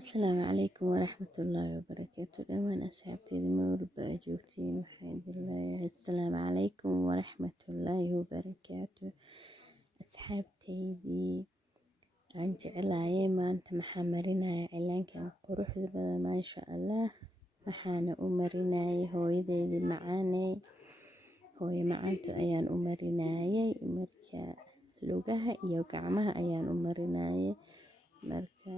Asalaamu calaykum waraxmatullaahi wabarakaatu dhammaan asxaabteeda meel walba aad joogtiin waxaa idin leeyahay asalaamu calaykum waraxmatullaahi wabarakaatu asxaabteydii aan jeclaayay maanta maxaa marinaya cilaankan quruxda badan maasha allah waxaana u marinayay hooyadeydii macaaney hooyo macaanto ayaan u marinayay marka lugaha iyo gacmaha ayaan u marinayay marka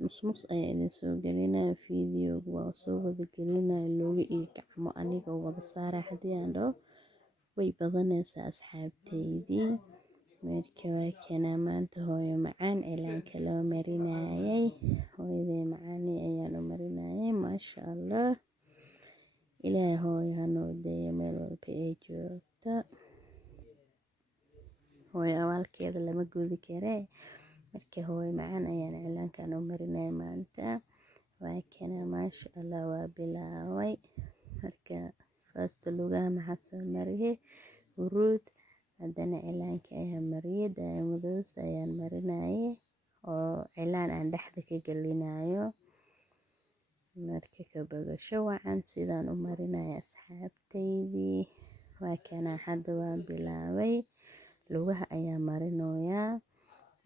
nus ayaa idin soo gelinaya fiidiyowga waa soo wada gelinaya lugo iyo gacmo anigoo wada saara haddii aan dhaho way badanaysaa asxaabteydii marka waa kana maanta hooyo macaan cilaanka loo marinayay hooyaday macaaney ayaan u marinayay maasha allah ilaahay hooyo hanoo deeyo meel walba ay joogto hooyo abaalkeeda lama gudi karee marka hooyo macaan ayaan cilaankan u marinay maanta waa kana maasha allah waa bilaaway marka faasto lugaha maxaa soo mariyay huruud haddana cilaanka ayaan mariyay daamadoos ayaan marinayay oo cilaan aan dhexda ka gelinayo marka ka bogasho wacan sidaan u marinaya asxaabteydii waa kana hadda waan bilaaway lugaha ayaa marinoyaa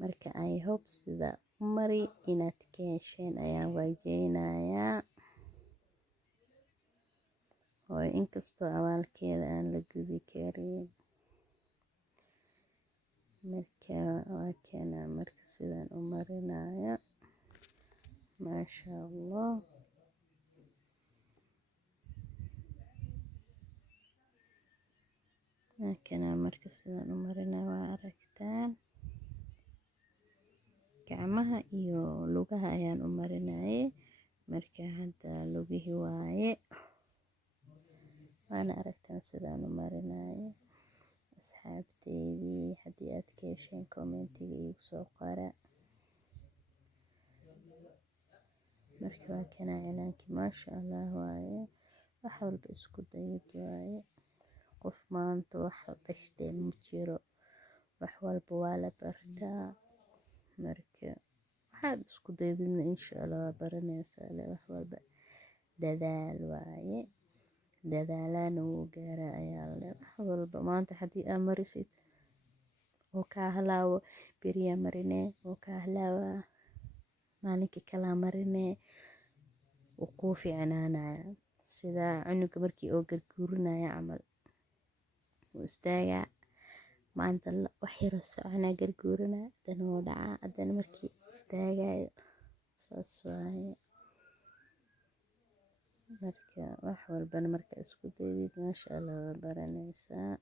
marka I hope sida u mari inaad ka hesheen ayaan rajeynayaa hooyo inkastoo abaalkeeda aan la gudi karin marka waa kana marka sidaan u marinaya maasha allah waa kana marka sidaan u marinaya waa aragtaan gacmaha iyo lugaha ayaan u marinayay marka hadda lugihii waaye waana aragtaan sidaan u marinayo asxaabteydii haddii aad ka hesheen commentiga iigu soo qora marka waa kana cilaankii maasha allah waaye wax walba isku dayid waaye qof maanta wax qashteen ma jiro wax walba waa la bartaa marka waxaad isku daydidna insha allah waa baranaysaa wax walba dadaal waaye dadaalana wuu gaaraa ayaa la wax walba maanta haddii aad marisid oo kaa halaawo beriyaa marinee oo kaa halaawa maalinka kalaa marinee wuu kuu fiicnaanaya sida cunuga markii oo garguurinaya camal wuu istaagaa maanta wax yaro soconaa garguurinaa haddana wuu dhacaa haddana markii istaagayo saas waaye marka wax walbana marka isku daydid maasha allah waa baranaysaa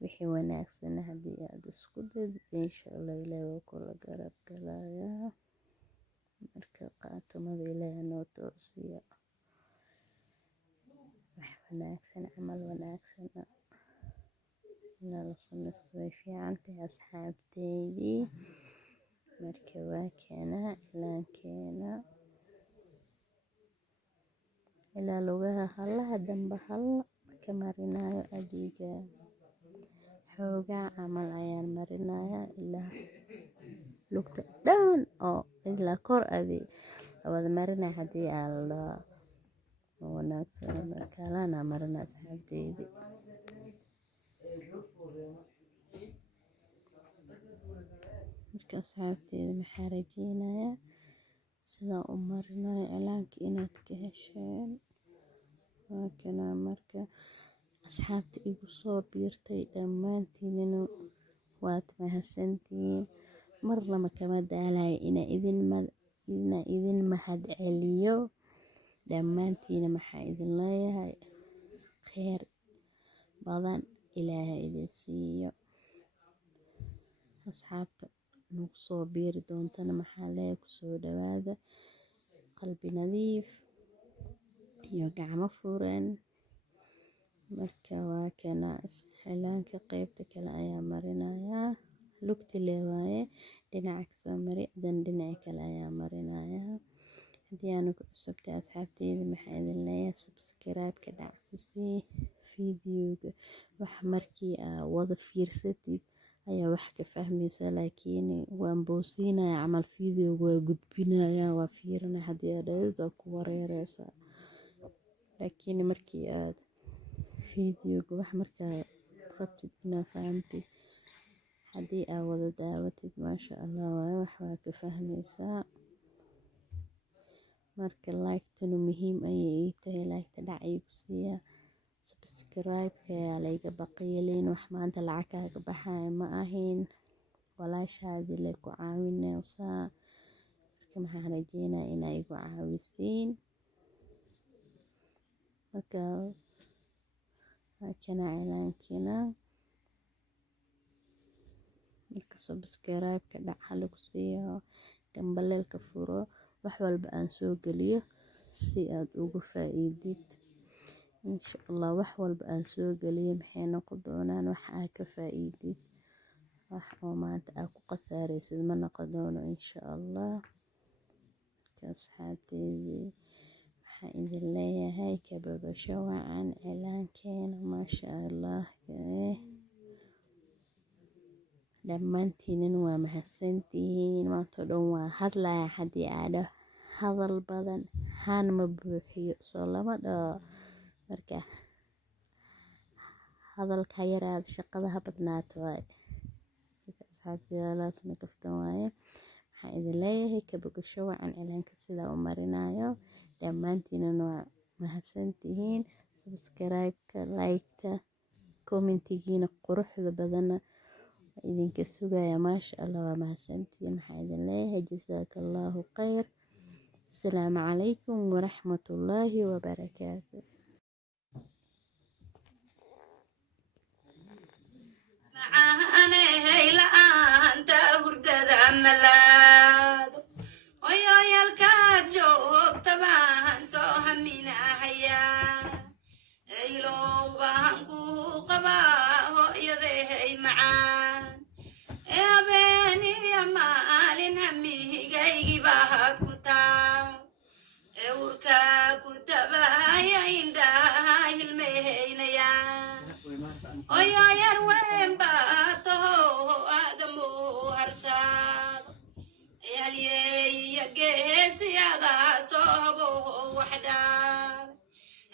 wixii wanaagsan haddii aad isku daydid insha allah ilaahay waa kula garab galayaa marka qaatumada ilaahay noo toosiyo wax wanaagsan camal wanaagsana nala samaysto way fiicantahay asxaabteydii marka waa kana cilaankeena ilaa lugaha halaha dambe hala ka marinayo adiga xoogaa camal ayaan marinayaa ilaa lugta dhan oo ilaa kor adi wada marinaya haddii aan la wanaagsan marka halana marinaa asxaabteydii marka asxaabteeda maxaa rajeynayaa sidaan u marinayo cilaanka inaad ka hesheen waa kana marka asxaabta igu soo biirtay dhammaantiin waad mahadsantihiin marnaba kama daalayo inaan idin mahad celiyo dhammaantiin maxaa idin leeyahay khayr badan ilaahay idin siiyo asxaabta nagu soo biiri doontana maxaa leeyahay kusoo dhawaada qalbi nadiif iyo gacmo furan marka waa kana cilaanka qaybta kale ayaa marinayaa lugta lee waaye dhinaca ka soo mari dan dhinaca kale ayaa marinayaa haddii aanu ku cusubtay asxaabteyda maxaa idin leeyahay subscribe ka dhac ku sii fiidiyowga wax markii aa wada fiirsatid ayaa wax ka fahmaysa laakiin waan boosinaya camal video waa gudbinaya waa fiirinaya haddii aad dhahdo waa ku wareereysa laakiin markii aad video wax markaa rabtid inaad fahamtid haddii aad wada daawatid maasha Allah waaye wax waa ka fahmaysaa marka like-tanu muhiim ayay ii tahay like-ta dhac igu siiya subscribe-ka ayaa layga baqiilin wax maanta lacag kaaga baxaya ma ahin walaashaadii lay ku caawinaysaa marka maxaan rajeynayaa inay igu caawisiin marka waa kana cilaankiina marka subscribe-ka dhac ha lagu siiyo gambaleelka furo wax walba aan soo geliyo si aad ugu faa'iidid insha Allah wax walba aan soo geliyo maxay noqon doonaan wax aad ka faa'iidid wax oo maanta aad ku qasaaraysid ma noqon doono insha Allah asxaabteydii waxaan idin leeyahay ka bogasho wacan cilaankeena maasha Allah dhammaantiin waa mahadsantihiin maanta dhan waa hadlaya haddii aad hadal badan haan ma buuxiyo soo lama dhaho marka hadalka yaraad shaqada ha badnaato waaye asxaabteedalaasna kaftan waaye waxaan idin leeyahay ka bogasho wacan cilaanka sidaa u marinayo dhammaantiin waa mahadsantihiin subscribe-ka like-ta commentigiina quruxda badana idinka sugaya maasha Allah waa mahadsantihiin waxaan idin leeyahay jazakallahu khayr assalaamu calaykum waraxmatullaahi wabarakaatu معانا هيلا أنت هردد أملاد ويا يالكاجو طبعا سوها من أحيا إيلو بانكو قباه يذهي معان يا بني يا مالين همي جاي بهات كتاب أوركا كتابها يا عندها المهين يا ويا يروين باته آدمو هرساد يا جيس يا ذا صوبه وحدان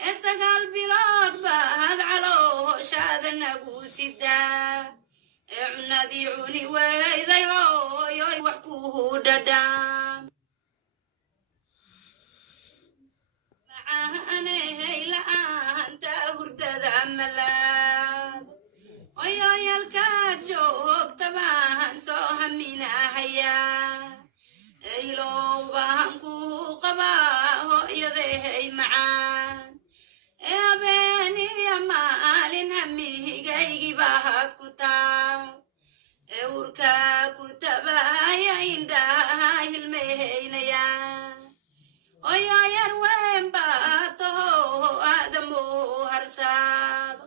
استقال بلاد بهد علو شاد النقوس دا عنا ذيعوني وإذا يوي وحكوه ددام معانا هيلا أنت هردد أملاد ويا يالكاجو طبعا سوها من أحيا إيلو بانكو قباه يذهي معان يا بني يا مالين همي جاي بهات كتاب أوركا كتابها يا عندها المهين يا ويا يروين باته آدمو هرساد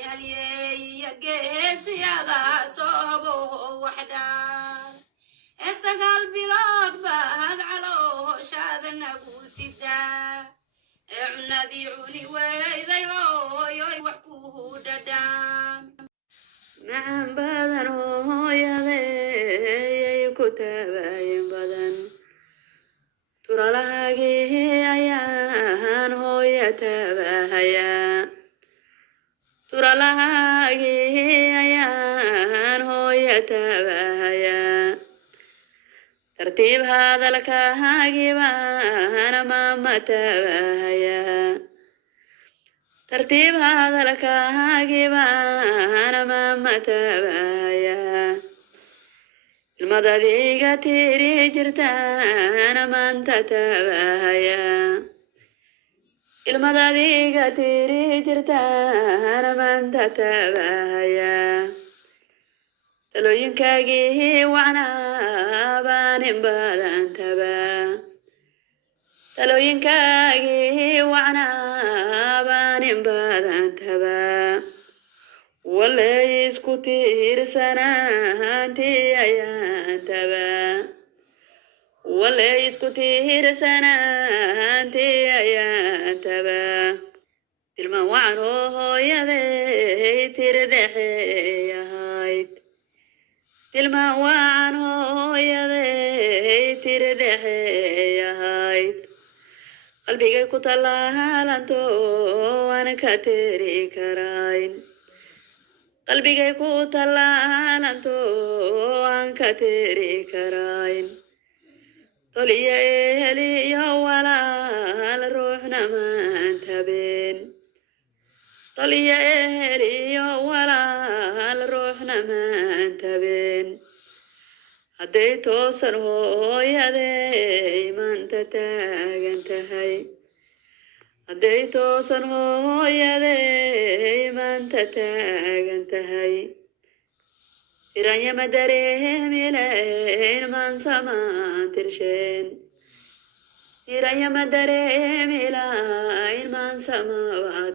يا جيس يا ذا صوبه وحدان استقال بلاد بهد علو شاد النقوس دا عنا ذيعوني وإذا يوي وحكوه ددام معن بدن هو يذي كتابين بدن ترى لهاجي أيان هو يتباهيا ترى لهاجي أيان هو يتباهيا ترتيب هذا لك هاجبان ما متباهيا ترتيب هذا لك هاجبان ما متباهيا المداديقة تيري جرتان ما انت تباهيا المداديقة تيري جرتان ما انت تباهيا talooyinkaagii wacnaa baan in badan tabaa talooyinkaagii wacnaa baan in badan tabaa walay isku tiirsanaantii ayaan tabaa walay isku tiirsanaantii ayaan tabaa tilmaan wacan oo hooyaday tiri dhexeeyahayd tilmaan wacan hooyaday tiri dhexeeyahayd qalbigay ku tallaalanto aan ka tiri karayn qalbigay ku tallaalanto aan ka tiri karayn toliya eheliyo walaal ruuxna maan tabeen toliya eheliyo walaal ruuxna maan tabeen hadday toosan hooyaday maanta taagan tahay hadday toosan hooyaday maanta taagan tahay tiranyama dareemilayn maansamaan tirsheen tiranyama dareemilayn maansamaabaad